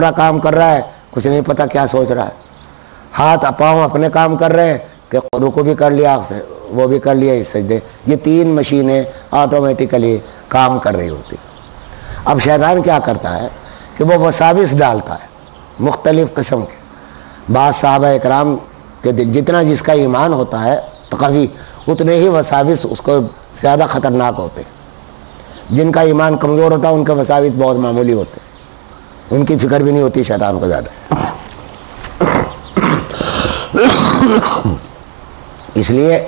بڑا کام کر رہا ہے، کچھ نہیں پتا کیا سوچ رہا ہے، ہاتھ پاؤں اپنے کام کر رہے ہیں کہ رکوع بھی کر لیا، وہ بھی کر لیا، سجدے، یہ تین مشینیں آٹومیٹیکلی کام کر رہی ہوتی. اب شیطان کیا کرتا ہے کہ وہ وساوس ڈالتا ہے مختلف قسم کے. بعض صحابہ اکرام کے جتنا جس کا ایمان ہوتا ہے قوی، اتنے ہی وساوس اس کو زیادہ خطرناک ہوتے ہیں. جن کا ایمان کمزور ہوتا ہے ان کے وساوس بہت معمولی ہوتے ہیں، ان کی فکر بھی نہیں ہوتی شیطان کو زیادہ. اس لیے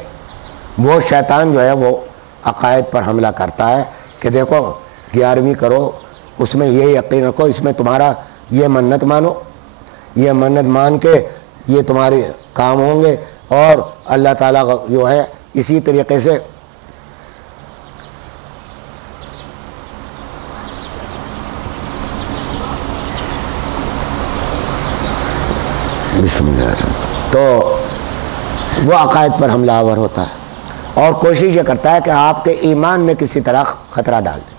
وہ شیطان جو ہے وہ عقائد پر حملہ کرتا ہے کہ دیکھو 11ویں کرو، اس میں یہ یقین رکھو، اس میں تمہارا یہ منت مانو، یہ منت مان کے یہ تمہارے کام ہوں گے. اور اللہ تعالیٰ جو ہے اسی طریقے سے بسم اللہ، تو وہ عقائد پر حملہ آور ہوتا ہے اور کوشش یہ کرتا ہے کہ آپ کے ایمان میں کسی طرح خطرہ ڈال دے.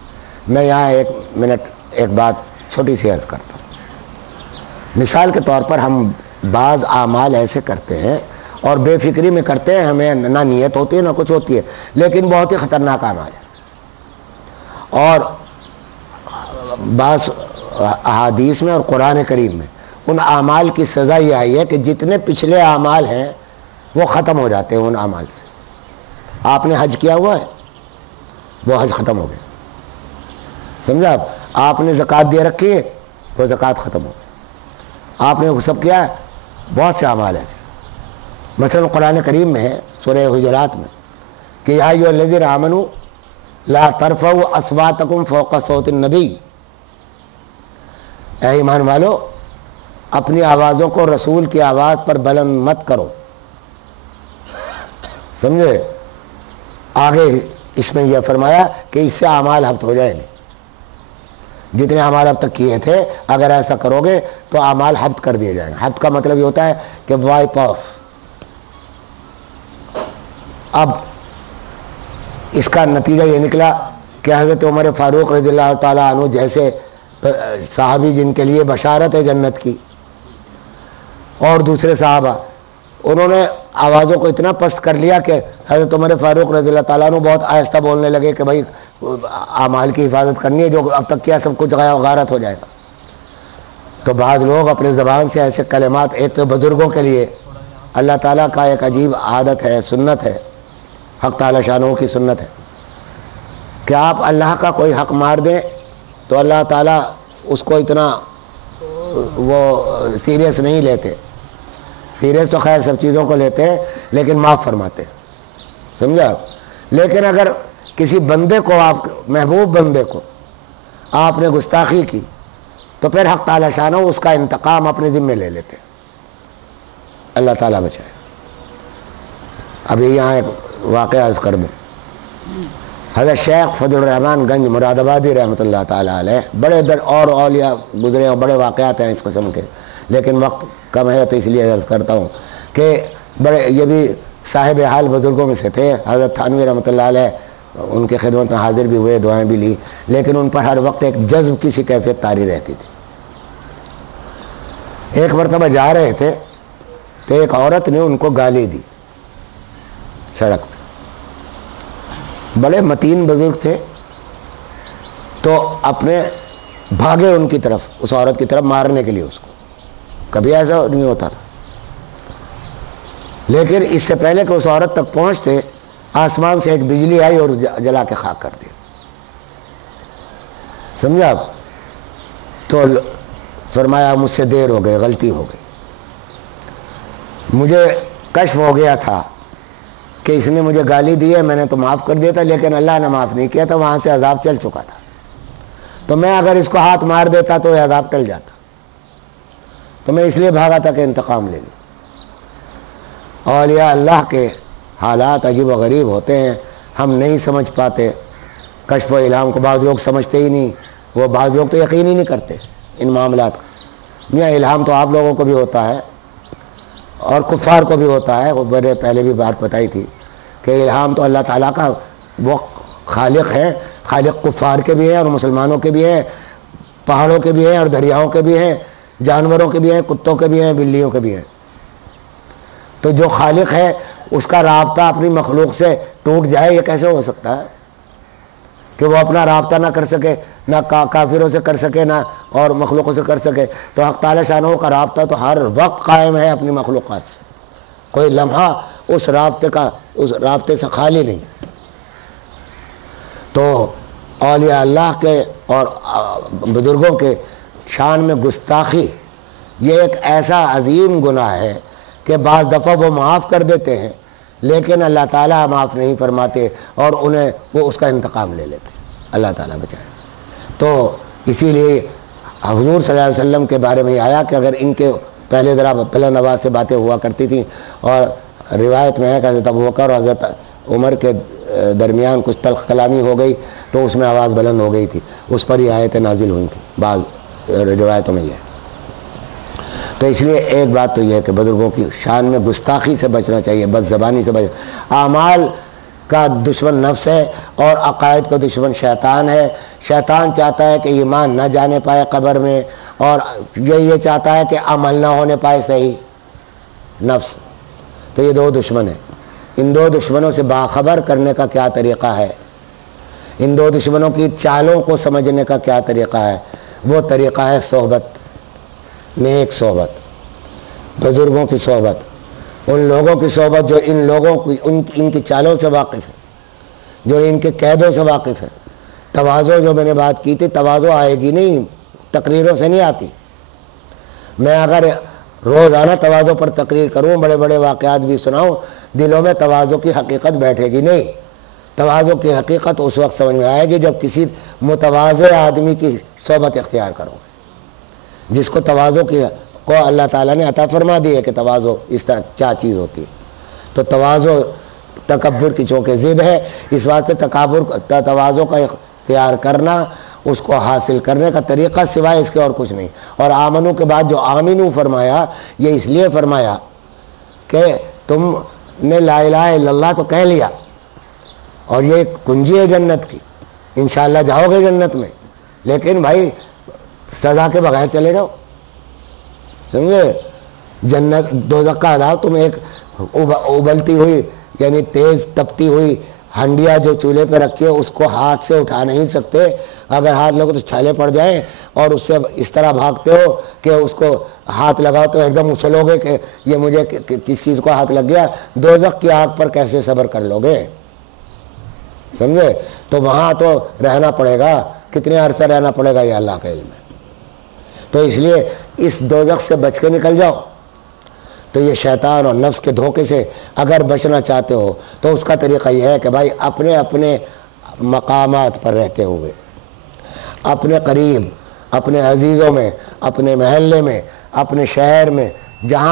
میں یہاں 1 منٹ ایک بات چھوٹی سی عرض کرتا ہوں. مثال کے طور پر ہم بعض اعمال ایسے کرتے ہیں اور بے فکری میں کرتے ہیں، ہمیں نہ نیت ہوتی ہے نہ کچھ ہوتی ہے، لیکن بہت ہی خطرناک اعمال ہے. اور بعض احادیث میں اور قرآن کریم میں ان اعمال کی سزا یہ آئی ہے کہ جتنے پچھلے اعمال ہیں وہ ختم ہو جاتے ہیں ان اعمال سے. آپ نے حج کیا ہوا ہے، وہ حج ختم ہو گیا، سمجھا؟ آپ نے زکوٰۃ دے رکھی ہے، وہ زکوٰۃ ختم ہو گئی. آپ نے وہ سب کیا ہے، بہت سے اعمال ایسے. مثلا قرآن کریم میں ہے سورہ حجرات میں کہ یا ایھا الذین آمنوا لا ترفعوا اصواتکم فوق صوت النبی، اے ایمان والو اپنی آوازوں کو رسول کی آواز پر بلند مت کرو. سمجھے؟ آگے اس میں یہ فرمایا کہ اس سے اعمال ہبط ہو جائیں گے. جتنے اعمال اب تک کیے تھے اگر ایسا کرو گے تو اعمال ہبط کر دیے جائیں گے. ہبط کا مطلب یہ ہوتا ہے کہ وائپ آف. اب اس کا نتیجہ یہ نکلا کہ حضرت عمر فاروق رضی اللہ تعالیٰ عنہ جیسے صحابی جن کے لیے بشارت ہے جنت کی، اور دوسرے صحابہ، انہوں نے آوازوں کو اتنا پست کر لیا کہ حضرت عمر فاروق رضی اللہ تعالیٰ عنہ بہت آہستہ بولنے لگے کہ بھائی اعمال کی حفاظت کرنی ہے، جو اب تک کیا سب کچھ غارت ہو جائے گا. تو بعض لوگ اپنے زبان سے ایسے کلمات، ایک تو بزرگوں کے لیے اللہ تعالیٰ کا ایک عجیب عادت ہے، سنت ہے، حق تعالیٰ شانوں کی سنت ہے کہ آپ اللہ کا کوئی حق مار دیں تو اللہ تعالیٰ اس کو اتنا وہ سیریس نہیں لیتے. سیریس تو خیر سب چیزوں کو لیتے ہیں لیکن معاف فرماتے ہیں، سمجھا؟ لیکن اگر کسی بندے کو، آپ محبوب بندے کو آپ نے گستاخی کی تو پھر حق تعالیٰ شانہ اس کا انتقام اپنے ذمے لے لیتے ہیں. اللہ تعالیٰ بچائے. ابھی یہاں ایک واقعہ عرض کر دوں. حضرت شیخ فضل الرحمن گنج مراد آبادی رحمۃ اللہ تعالیٰ علیہ، بڑے اور اولیاء گزرے اور بڑے واقعات ہیں اس قسم کے، لیکن وقت کم ہے تو اس لیے عرض کرتا ہوں کہ بڑے یہ بھی صاحب حال بزرگوں میں سے تھے. حضرت تھانوی رحمۃ اللہ علیہ ان کے خدمت میں حاضر بھی ہوئے، دعائیں بھی لی، لیکن ان پر ہر وقت ایک جذب کی سی کیفیت طاری رہتی تھی. ایک مرتبہ جا رہے تھے تو ایک عورت نے ان کو گالی دی سڑک میں. بڑے متین بزرگ تھے تو اپنے بھاگے ان کی طرف، اس عورت کی طرف مارنے کے لیے. اس کو کبھی ایسا نہیں ہوتا تھا، لیکن اس سے پہلے کہ اس عورت تک پہنچتے آسمان سے ایک بجلی آئی اور جلا کے خاک کر دی. سمجھا آپ؟ تو فرمایا مجھ سے دیر ہو گئی، غلطی ہو گئی، مجھے کشف ہو گیا تھا کہ اس نے مجھے گالی دی ہے، میں نے تو معاف کر دیا تھا لیکن اللہ نے معاف نہیں کیا تھا، وہاں سے عذاب چل چکا تھا. تو میں اگر اس کو ہاتھ مار دیتا تو یہ عذاب ٹل جاتا، تو میں اس لیے بھاگا تھا کہ انتقام لے لوں. اولیاء اللہ کے حالات عجیب و غریب ہوتے ہیں، ہم نہیں سمجھ پاتے. کشف و الہام کو بعض لوگ سمجھتے ہی نہیں، وہ بعض لوگ تو یقین ہی نہیں کرتے ان معاملات کا. میاں الہام تو آپ لوگوں کو بھی ہوتا ہے اور کفار کو بھی ہوتا ہے. وہ بڑے پہلے بھی بات بتائی تھی کہ الہام تو اللہ تعالیٰ کا وہ خالق ہے، خالق کفار کے بھی ہیں اور مسلمانوں کے بھی ہیں، پہاڑوں کے بھی ہیں اور دریاؤں کے بھی ہیں. جانوروں کے بھی ہیں، کتوں کے بھی ہیں، بلیوں کے بھی ہیں۔ تو جو خالق ہے اس کا رابطہ اپنی مخلوق سے ٹوٹ جائے، یہ کیسے ہو سکتا ہے کہ وہ اپنا رابطہ نہ کر سکے، نہ کافروں سے کر سکے، نہ اور مخلوقوں سے کر سکے؟ تو حق تعالی شانہ کا رابطہ تو ہر وقت قائم ہے اپنی مخلوقات سے، کوئی لمحہ اس رابطے سے خالی نہیں۔ تو اولیاء اللہ کے اور بزرگوں کے شان میں گستاخی یہ ایک ایسا عظیم گناہ ہے کہ بعض دفعہ وہ معاف کر دیتے ہیں لیکن اللہ تعالیٰ معاف نہیں فرماتے اور انہیں وہ اس کا انتقام لے لیتے ہیں، اللہ تعالیٰ بچائے۔ تو اسی لیے حضور صلی اللہ علیہ وسلم کے بارے میں یہ آیا کہ اگر ان کے پہلے ذرا بلند آواز سے باتیں ہوا کرتی تھیں، اور روایت میں ہے کہ حضرت ابوبکر اور حضرت عمر کے درمیان کچھ تلخ کلامی ہو گئی تو اس میں آواز بلند ہو گئی تھی، اس پر یہ آیتیں نازل ہوئی تھیں، بعض روایتوں میں یہ ہے۔ تو اس لیے ایک بات تو یہ ہے کہ بزرگوں کی شان میں گستاخی سے بچنا چاہیے، بد زبانی سے اعمال کا دشمن نفس ہے اور عقائد کا دشمن شیطان ہے۔ شیطان چاہتا ہے کہ ایمان نہ جانے پائے قبر میں، اور یہ چاہتا ہے کہ عمل نہ ہونے پائے صحیح، نفس۔ تو یہ دو دشمن ہیں، ان دو دشمنوں سے باخبر کرنے کا کیا طریقہ ہے، ان دو دشمنوں کی چالوں کو سمجھنے کا کیا طریقہ ہے؟ وہ طریقہ ہے صحبت، نیک صحبت، بزرگوں کی صحبت، ان لوگوں کی صحبت جو ان لوگوں کی ان کی چالوں سے واقف ہے، جو ان کے قیدوں سے واقف ہے۔ تواضع جو میں نے بات کی تھی، تواضع آئے گی نہیں، تقریروں سے نہیں آتی۔ میں اگر روزانہ تواضع پر تقریر کروں، بڑے بڑے واقعات بھی سناؤں، دلوں میں تواضع کی حقیقت بیٹھے گی نہیں۔ تواضع کی حقیقت اس وقت سمجھ میں آئے گی جب کسی متواضع آدمی کی صحبت اختیار کرو گے، جس کو تواضع کو اللہ تعالیٰ نے عطا فرما دی ہے کہ تواضع اس طرح کیا چیز ہوتی ہے۔ تو تواضع تکبر کی چونکہ ضد ہے، اس واسطے تواضع کا اختیار کرنا، اس کو حاصل کرنے کا طریقہ سوائے اس کے اور کچھ نہیں۔ اور آمنو کے بعد جو آمینو فرمایا، یہ اس لیے فرمایا کہ تم نے لا الہ الا اللہ تو کہہ لیا، اور یہ کنجی ہے جنت کی، انشاءاللہ جاؤ گے جنت میں، لیکن بھائی سزا کے بغیر چلے جاؤ، سمجھے؟ جنت دوزخ کا عذاب تم ایک ابلتی ہوئی یعنی تیز تپتی ہوئی ہنڈیا جو چولہے پہ رکھی ہے اس کو ہاتھ سے اٹھا نہیں سکتے، اگر ہاتھ لگو تو چھالے پڑ جائیں، اور اس سے اس طرح بھاگتے ہو کہ اس کو ہاتھ لگاؤ تو ایک دم اچھلو گے کہ یہ مجھے کس چیز کو ہاتھ لگ گیا۔ دوزخ کی آگ پر کیسے صبر کر لو گے، سمجھے؟ تو وہاں تو رہنا پڑے گا، کتنے عرصہ رہنا پڑے گا یہ اللہ کا علم ہے۔ تو اس لیے اس دوزخ سے بچ کے نکل جاؤ۔ تو یہ شیطان اور نفس کے دھوکے سے اگر بچنا چاہتے ہو تو اس کا طریقہ یہ ہے کہ بھائی اپنے اپنے مقامات پر رہتے ہوئے، اپنے قریب، اپنے عزیزوں میں، اپنے محلے میں، اپنے شہر میں، جہاں